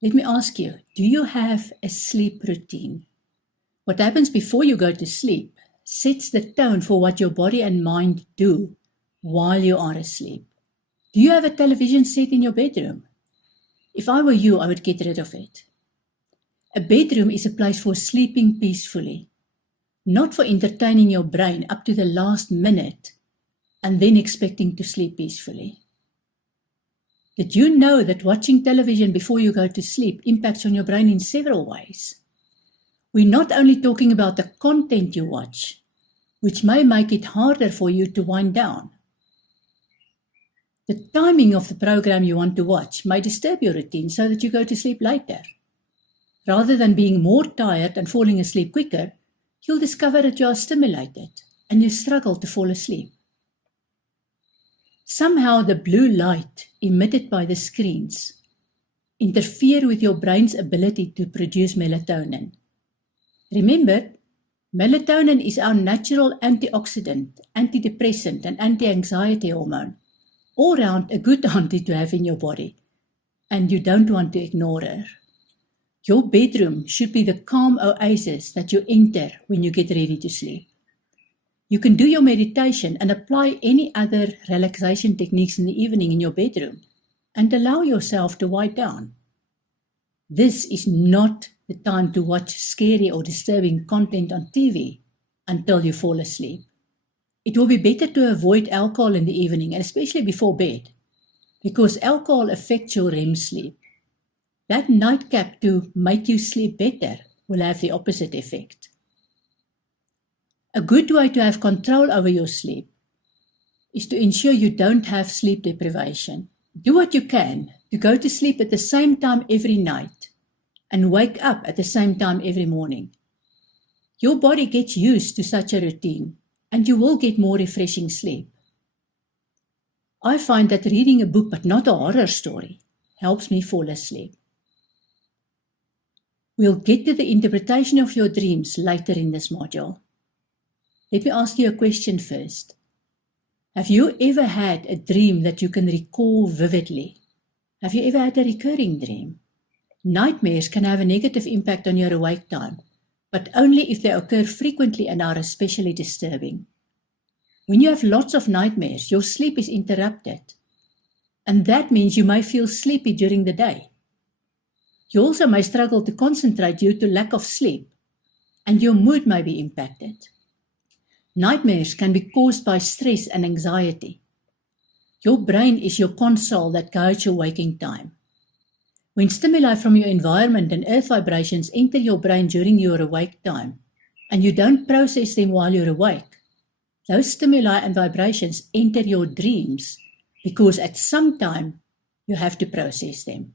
Let me ask you, do you have a sleep routine? What happens before you go to sleep sets the tone for what your body and mind do while you are asleep. Do you have a television set in your bedroom? If I were you, I would get rid of it. A bedroom is a place for sleeping peacefully, not for entertaining your brain up to the last minute and then expecting to sleep peacefully. Did you know that watching television before you go to sleep impacts on your brain in several ways? We're not only talking about the content you watch, which may make it harder for you to wind down. The timing of the program you want to watch may disturb your routine so that you go to sleep later. Rather than being more tired and falling asleep quicker, you'll discover that you are stimulated and you struggle to fall asleep. Somehow the blue light emitted by the screens interfere with your brain's ability to produce melatonin. Remember, melatonin is our natural antioxidant, antidepressant, and anti-anxiety hormone, all round a good auntie to have in your body, and you don't want to ignore her. Your bedroom should be the calm oasis that you enter when you get ready to sleep. You can do your meditation and apply any other relaxation techniques in the evening in your bedroom and allow yourself to wind down. This is not the time to watch scary or disturbing content on TV until you fall asleep. It will be better to avoid alcohol in the evening, and especially before bed, because alcohol affects your REM sleep. That nightcap to make you sleep better will have the opposite effect. A good way to have control over your sleep is to ensure you don't have sleep deprivation. Do what you can to go to sleep at the same time every night and wake up at the same time every morning. Your body gets used to such a routine and you will get more refreshing sleep. I find that reading a book, but not a horror story, helps me fall asleep. We'll get to the interpretation of your dreams later in this module. Let me ask you a question first. Have you ever had a dream that you can recall vividly? Have you ever had a recurring dream? Nightmares can have a negative impact on your awake time, but only if they occur frequently and are especially disturbing. When you have lots of nightmares, your sleep is interrupted, and that means you may feel sleepy during the day. You also may struggle to concentrate due to lack of sleep, and your mood may be impacted. Nightmares can be caused by stress and anxiety. Your brain is your console that guides your waking time. When stimuli from your environment and earth vibrations enter your brain during your awake time, and you don't process them while you're awake, those stimuli and vibrations enter your dreams because at some time you have to process them.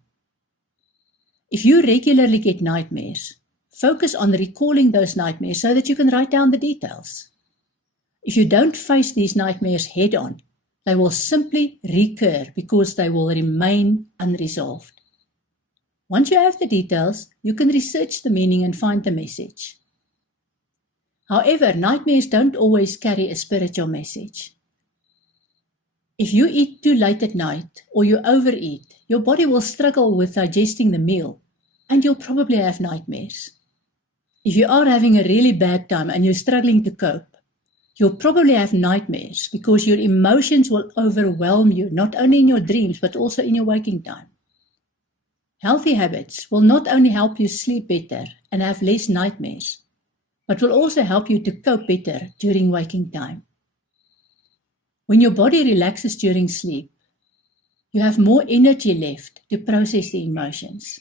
If you regularly get nightmares, focus on recalling those nightmares so that you can write down the details. If you don't face these nightmares head-on, they will simply recur because they will remain unresolved. Once you have the details, you can research the meaning and find the message. However, nightmares don't always carry a spiritual message. If you eat too late at night or you overeat, your body will struggle with digesting the meal and you'll probably have nightmares. If you are having a really bad time and you're struggling to cope, you'll probably have nightmares because your emotions will overwhelm you, not only in your dreams, but also in your waking time. Healthy habits will not only help you sleep better and have less nightmares, but will also help you to cope better during waking time. When your body relaxes during sleep, you have more energy left to process the emotions.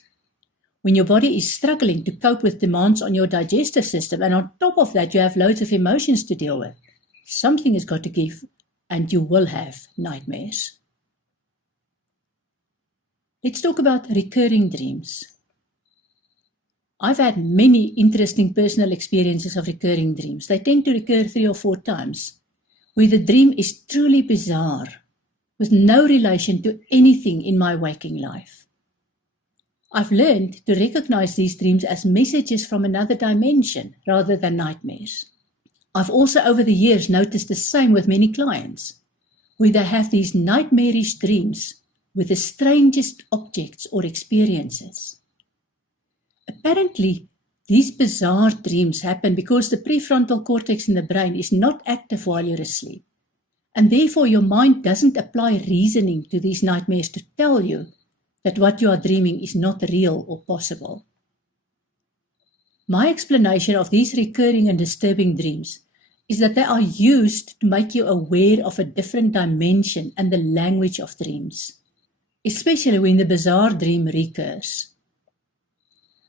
When your body is struggling to cope with demands on your digestive system, and on top of that you have loads of emotions to deal with, something has got to give and you will have nightmares. Let's talk about recurring dreams. I've had many interesting personal experiences of recurring dreams. They tend to recur 3 or 4 times, where the dream is truly bizarre, with no relation to anything in my waking life. I've learned to recognize these dreams as messages from another dimension rather than nightmares. I've also over the years noticed the same with many clients, where they have these nightmarish dreams with the strangest objects or experiences. Apparently, these bizarre dreams happen because the prefrontal cortex in the brain is not active while you're asleep, and therefore your mind doesn't apply reasoning to these nightmares to tell you that what you are dreaming is not real or possible. My explanation of these recurring and disturbing dreams is that they are used to make you aware of a different dimension and the language of dreams, especially when the bizarre dream recurs.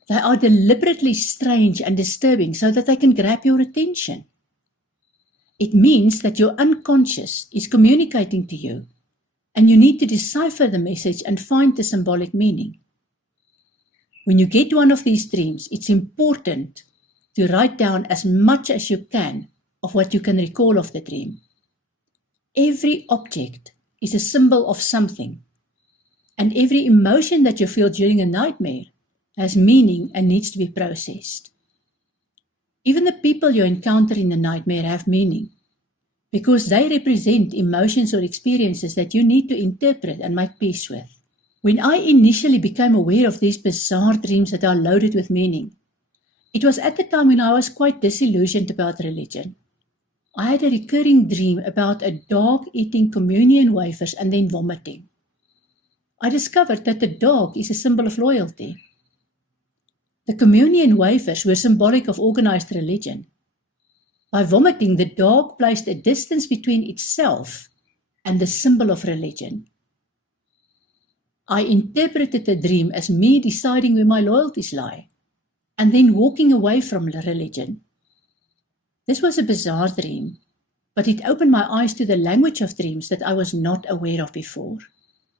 They are deliberately strange and disturbing so that they can grab your attention. It means that your unconscious is communicating to you, and you need to decipher the message and find the symbolic meaning. When you get one of these dreams, it's important to write down as much as you can of what you can recall of the dream. Every object is a symbol of something, and every emotion that you feel during a nightmare has meaning and needs to be processed. Even the people you encounter in the nightmare have meaning, because they represent emotions or experiences that you need to interpret and make peace with. When I initially became aware of these bizarre dreams that are loaded with meaning, it was at the time when I was quite disillusioned about religion. I had a recurring dream about a dog eating communion wafers and then vomiting. I discovered that the dog is a symbol of loyalty. The communion wafers were symbolic of organized religion. By vomiting, the dog placed a distance between itself and the symbol of religion. I interpreted the dream as me deciding where my loyalties lie, and then walking away from religion. This was a bizarre dream, but it opened my eyes to the language of dreams that I was not aware of before.